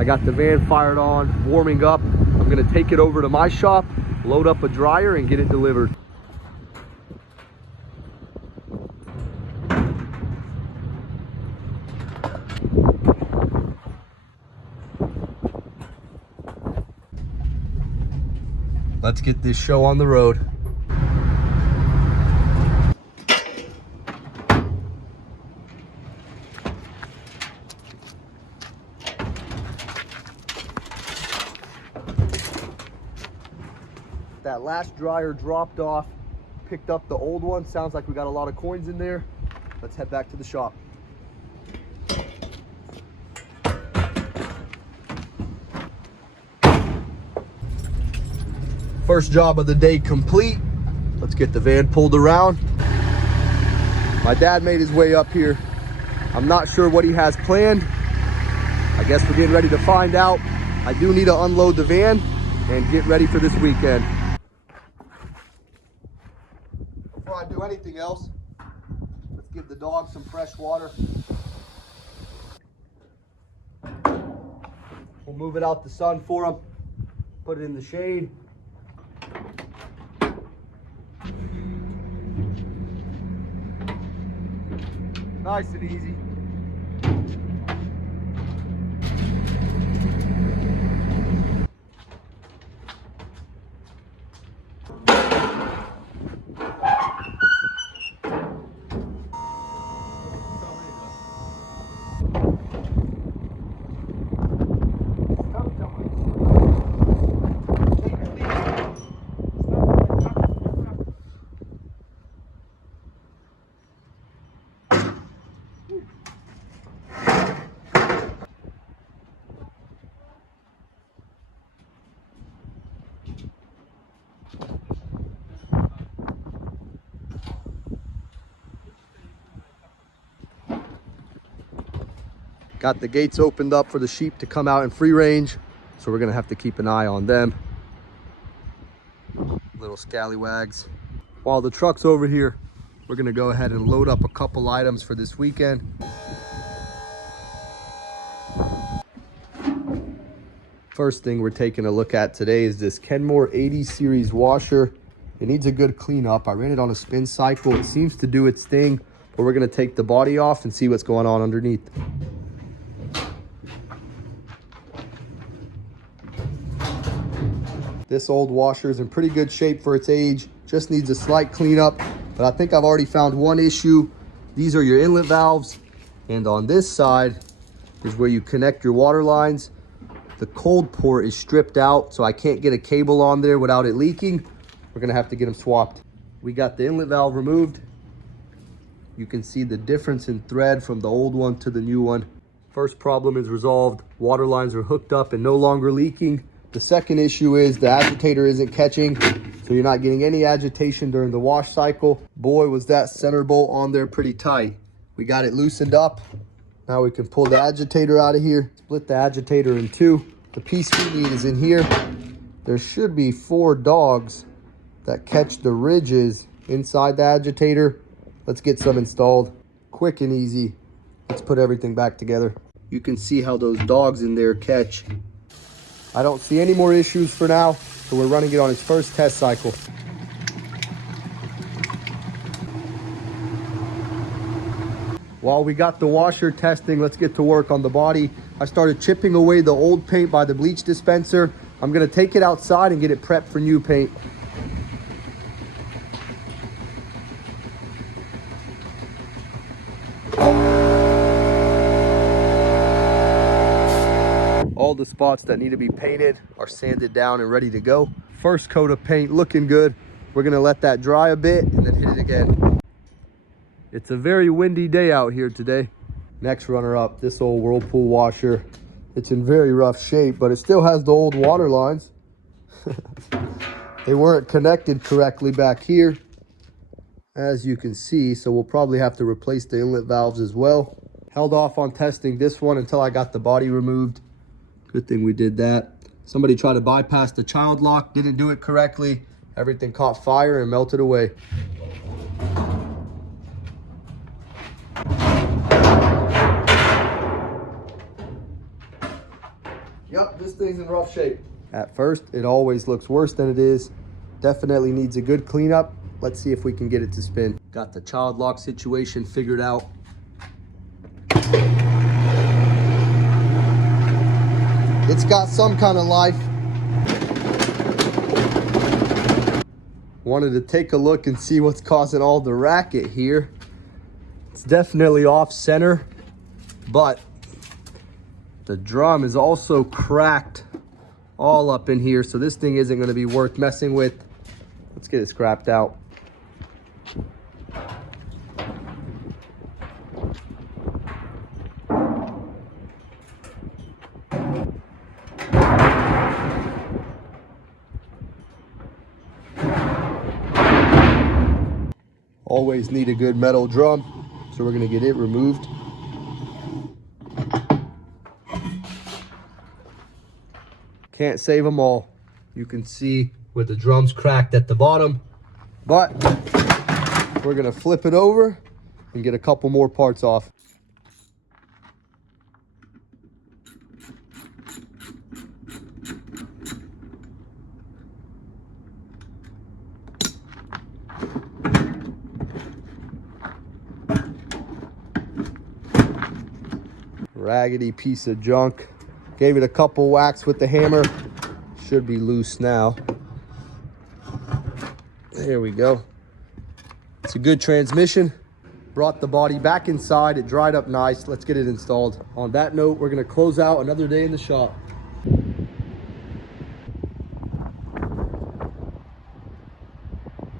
I got the van fired on, warming up. I'm gonna take it over to my shop, load up a dryer, and get it delivered. Let's get this show on the road. That last dryer dropped off, picked up the old one. Sounds like we got a lot of coins in there. Let's head back to the shop. First job of the day complete. Let's get the van pulled around. My dad made his way up here. I'm not sure what he has planned. I guess we're getting ready to find out. I do need to unload the van and get ready for this weekend. Before I do anything else, let's give the dog some fresh water. We'll move it out the sun for him, put it in the shade. Nice and easy. Got the gates opened up for the sheep to come out in free range, so we're gonna have to keep an eye on them. Little scallywags. While the truck's over here, we're gonna go ahead and load up a couple items for this weekend. First thing we're taking a look at today is this Kenmore 80 series washer. It needs a good cleanup. I ran it on a spin cycle. It seems to do its thing, but we're gonna take the body off and see what's going on underneath. This old washer is in pretty good shape for its age, just needs a slight cleanup, but I think I've already found one issue. These are your inlet valves, and on this side is where you connect your water lines. The cold port is stripped out, so I can't get a cable on there without it leaking. We're gonna have to get them swapped. We got the inlet valve removed. You can see the difference in thread from the old one to the new one. First problem is resolved. Water lines are hooked up and no longer leaking. The second issue is the agitator isn't catching, so you're not getting any agitation during the wash cycle. Boy, was that center bolt on there pretty tight. We got it loosened up. Now we can pull the agitator out of here, split the agitator in two. The piece we need is in here. There should be 4 dogs that catch the ridges inside the agitator. Let's get some installed. Quick and easy. Let's put everything back together. You can see how those dogs in there catch. I don't see any more issues for now, so we're running it on its first test cycle. While we got the washer testing, let's get to work on the body. I started chipping away the old paint by the bleach dispenser. I'm gonna take it outside and get it prepped for new paint. All the spots that need to be painted are sanded down and ready to go. First coat of paint looking good. We're gonna let that dry a bit and then hit it again. It's a very windy day out here today. Next runner up, this old Whirlpool washer. It's in very rough shape, but it still has the old water lines. They weren't connected correctly back here, as you can see, so we'll probably have to replace the inlet valves as well. Held off on testing this one until I got the body removed. Good thing we did that. Somebody tried to bypass the child lock, didn't do it correctly. Everything caught fire and melted away. Yep, this thing's in rough shape. At first, it always looks worse than it is. Definitely needs a good cleanup. Let's see if we can get it to spin. Got the child lock situation figured out. It's got some kind of life. Wanted to take a look and see what's causing all the racket here. It's definitely off center, but the drum is also cracked all up in here, so this thing isn't going to be worth messing with. Let's get it scrapped out. Always need a good metal drum, so we're going to get it removed. Can't save them all. You can see where the drum's cracked at the bottom, but we're gonna flip it over and get a couple more parts off. Raggedy piece of junk. Gave it a couple whacks with the hammer. Should be loose now. There we go. It's a good transmission. Brought the body back inside. It dried up nice. Let's get it installed. On that note, we're gonna close out another day in the shop.